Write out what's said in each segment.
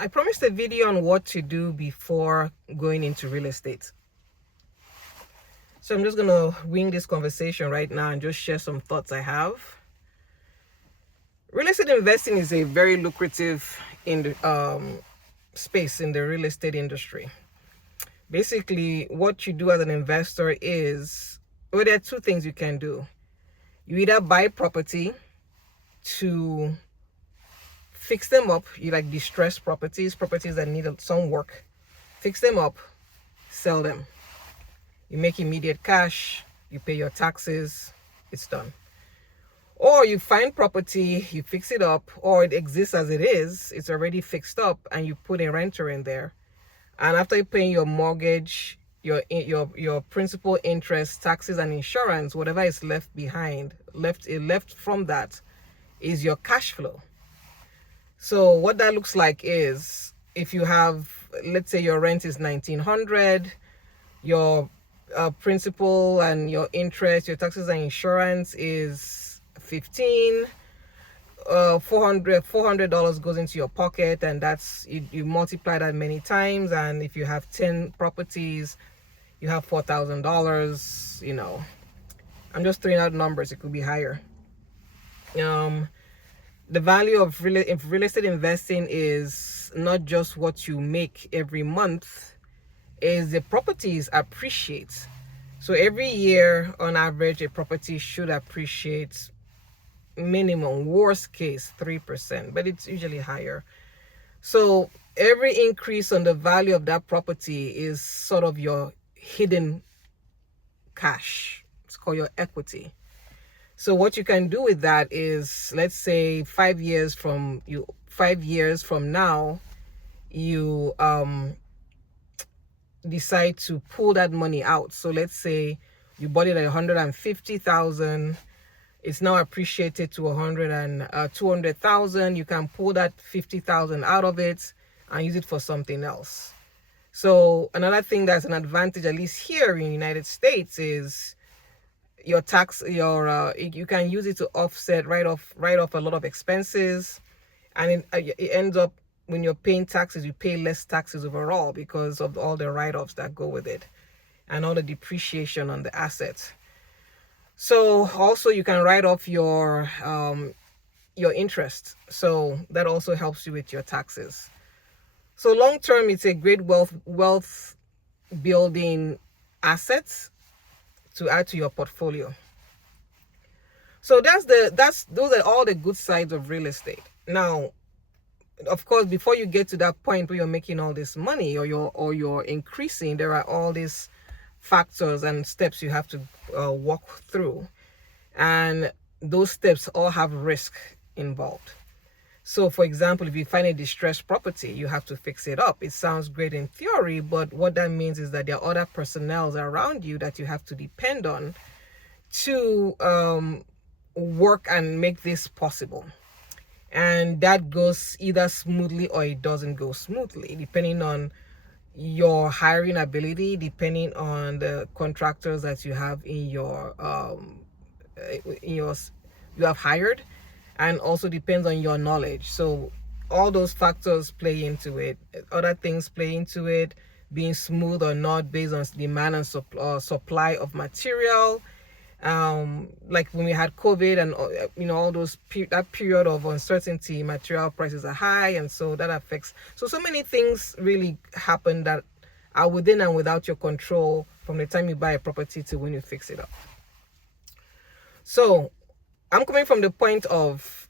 I promised a video on what to do before going into real estate. So I'm just going to wing this conversation right now and just share some thoughts I have. Real estate investing is a very lucrative space in the real estate industry. Basically, what you do as an investor is, well, there are two things you can do. You either buy property to fix them up, you like distressed properties that need some work, fix them up, sell them. You make immediate cash, you pay your taxes, it's done. Or you find property, you fix it up, or it exists as it is, it's already fixed up, and you put a renter in there. And after you paying your mortgage, your principal, interest, taxes, and insurance, whatever is left behind, left from that is your cash flow. So what that looks like is, if you have, let's say your rent is $1,900, your principal and your interest, your taxes and insurance is $15, $400 goes into your pocket, and that's you multiply that many times, and if you have 10 properties, you have $4,000. I'm just throwing out numbers, it could be higher. The value of real estate investing is not just what you make every month, is the properties appreciate. So every year on average, a property should appreciate minimum, worst case 3%, but it's usually higher. So every increase on the value of that property is sort of your hidden cash. It's called your equity. So what you can do with that is, let's say 5 years from now, you decide to pull that money out. So let's say you bought it at $150,000. It's now appreciated to 200,000. You can pull that 50,000 out of it and use it for something else. So another thing that's an advantage, at least here in the United States, is your tax. You can use it to offset, write off a lot of expenses, and it ends up, when you're paying taxes, you pay less taxes overall because of all the write-offs that go with it and all the depreciation on the asset. So also you can write off your interest. So that also helps you with your taxes. So long term, it's a great wealth building asset to add to your portfolio. So those are all the good sides of real estate. Now, of course, before you get to that point where you're making all this money, or you're increasing, there are all these factors and steps you have to walk through, and those steps all have risk involved. So for example, if you find a distressed property, you have to fix it up. It sounds great in theory, but what that means is that there are other personnel around you that you have to depend on to work and make this possible. And that goes either smoothly or it doesn't go smoothly, depending on your hiring ability, depending on the contractors that you have you have hired, and also depends on your knowledge. So all those factors play into it. Other things play into it, being smooth or not, based on demand and supply of material. Like when we had COVID and all those that period of uncertainty, material prices are high, and so that affects. So many things really happen that are within and without your control, from the time you buy a property to when you fix it up. So I'm coming from the point of,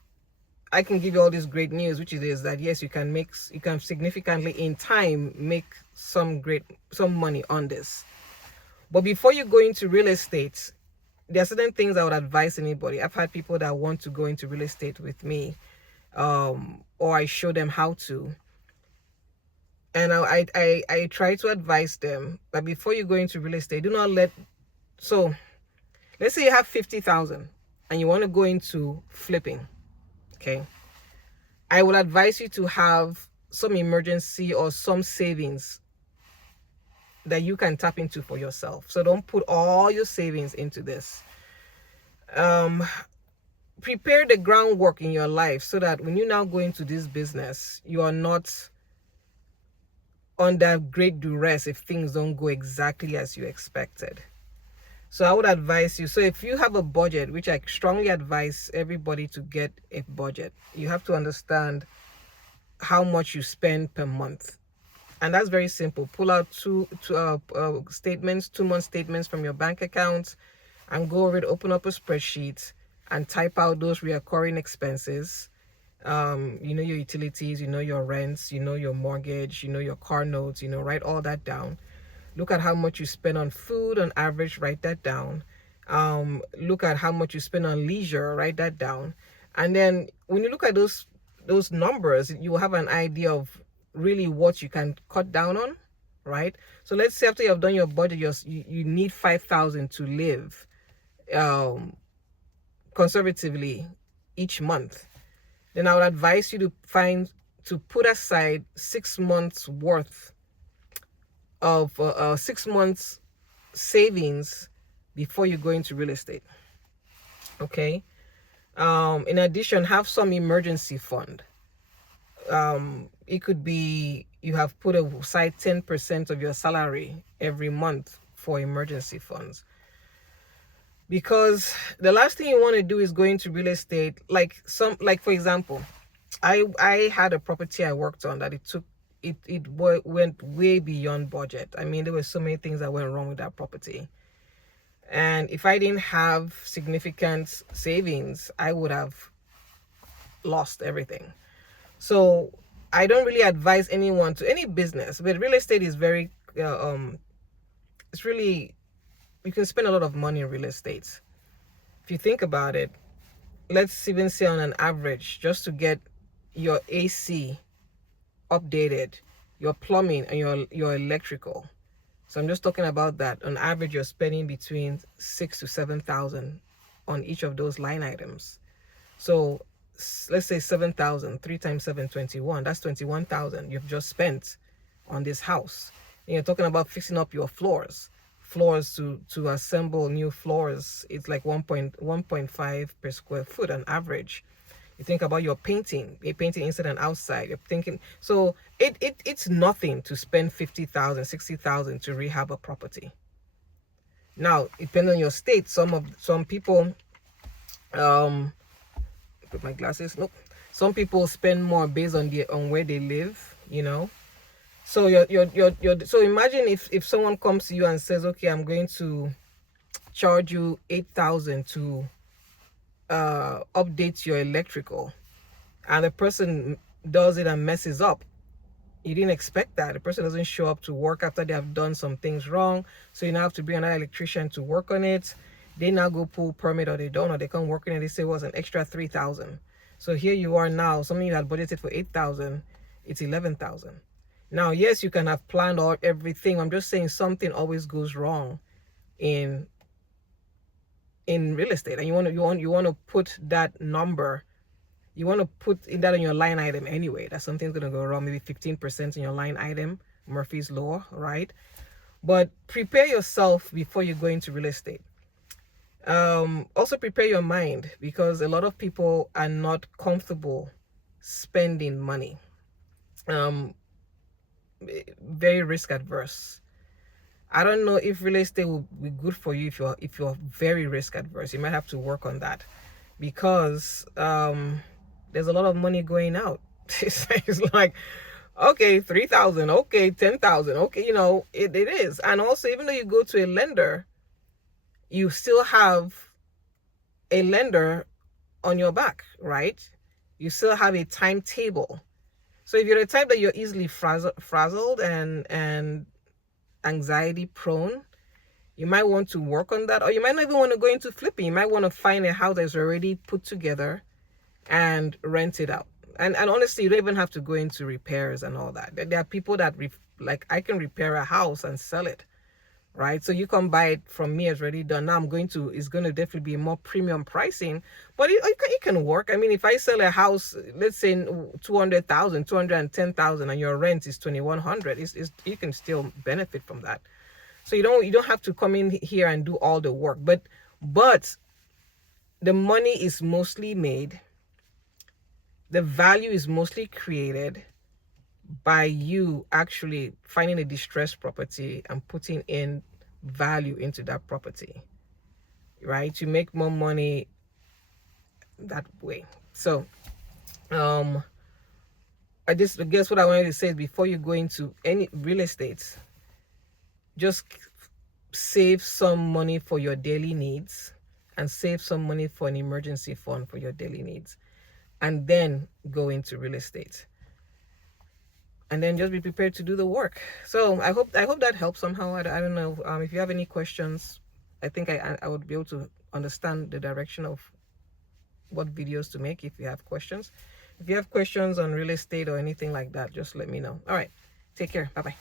I can give you all this great news, which is that yes, you can significantly in time make some money on this. But before you go into real estate, there are certain things I would advise anybody. I've had people that want to go into real estate with me, or I show them how to. And I try to advise them that before you go into real estate, do not so let's say you have 50,000 and you want to go into flipping, okay? I would advise you to have some emergency or some savings that you can tap into for yourself. So don't put all your savings into this. Prepare the groundwork in your life so that when you now go into this business, you are not under great duress if things don't go exactly as you expected. So I would advise you, so if you have a budget, which I strongly advise everybody to get a budget, you have to understand how much you spend per month. And that's very simple. Pull out two statements, 2-month statements from your bank account, and go over it, open up a spreadsheet and type out those recurring expenses. You know, your utilities, you know, your rents, you know, your mortgage, you know, your car notes, you know, write all that down. Look at how much you spend on food on average, write that down. Look at how much you spend on leisure, write that down. And then when you look at those numbers, you will have an idea of really what you can cut down on, right? So let's say after you have done your budget, you need 5,000 to live conservatively each month. Then I would advise you to put aside 6 months worth of 6 months savings before you go into real estate. Okay. In addition, have some emergency fund. It could be you have put aside 10% of your salary every month for emergency funds. Because the last thing you want to do is go into real estate. Like for example, I had a property I worked on that it went way beyond budget. I mean, there were so many things that went wrong with that property. And if I didn't have significant savings, I would have lost everything. So I don't really advise anyone to any business, but real estate is very, it's really, you can spend a lot of money in real estate. If you think about it, let's even say on an average, just to get your AC updated, your plumbing and your electrical. So I'm just talking about that. On average, you're spending between 6,000 to 7,000 on each of those line items. So let's say 7,000, 3 times 7, 21. That's 21,000 you've just spent on this house. And you're talking about fixing up your floors to assemble new floors. It's like 1.5 per square foot on average. You think about your painting inside and outside. You're thinking, so it's nothing to spend 50,000, 60,000 to rehab a property. Now, depending on your state, some people, put my glasses. Nope. Some people spend more based on where they live. You know. So so imagine if someone comes to you and says, okay, I'm going to charge you 8,000 to update your electrical, and the person does it and messes up. You didn't expect that. The person doesn't show up to work after they have done some things wrong, so you now have to bring another electrician to work on it. They now go pull permit, or they don't, or they come work on it. They say it was an extra 3,000. So here you are now, something you had budgeted for 8,000, it's 11,000. Now, yes, you can have planned out everything. I'm just saying something always goes wrong in real estate, and you want to put that number, you want to put that on your line item anyway. That something's going to go wrong, maybe 15% in your line item, Murphy's Law, right? But prepare yourself before you go into real estate. Also prepare your mind, because a lot of people are not comfortable spending money. Very risk adverse. I don't know if real estate will be good for you if you're very risk adverse. You might have to work on that, because there's a lot of money going out. It's like, okay, 3,000, okay, 10,000, okay, you know, it is. And also, even though you go to a lender, you still have a lender on your back, right? You still have a timetable. So if you're the type that you're easily frazzled and anxiety prone, you might want to work on that, or you might not even want to go into flipping. You might want to find a house that's already put together and rent it out. And honestly, you don't even have to go into repairs and all that. There are people that like, I can repair a house and sell it, right? So you can buy it from me, it's already done. Now it's going to definitely be more premium pricing, but it can work. I mean, if I sell a house, let's say 200,000, 210,000, and your rent is 2,100, you can still benefit from that. So you don't have to come in here and do all the work, but the money is mostly made, the value is mostly created by you actually finding a distressed property and putting in value into that property, right? You make more money that way. So I guess what I wanted to say is, before you go into any real estate, just save some money for your daily needs and save some money for an emergency fund for your daily needs, and then go into real estate, and then just be prepared to do the work. So I hope that helps somehow. I don't know if you have any questions. I think I would be able to understand the direction of what videos to make if you have questions. If you have questions on real estate or anything like that, just let me know. All right, take care. Bye bye.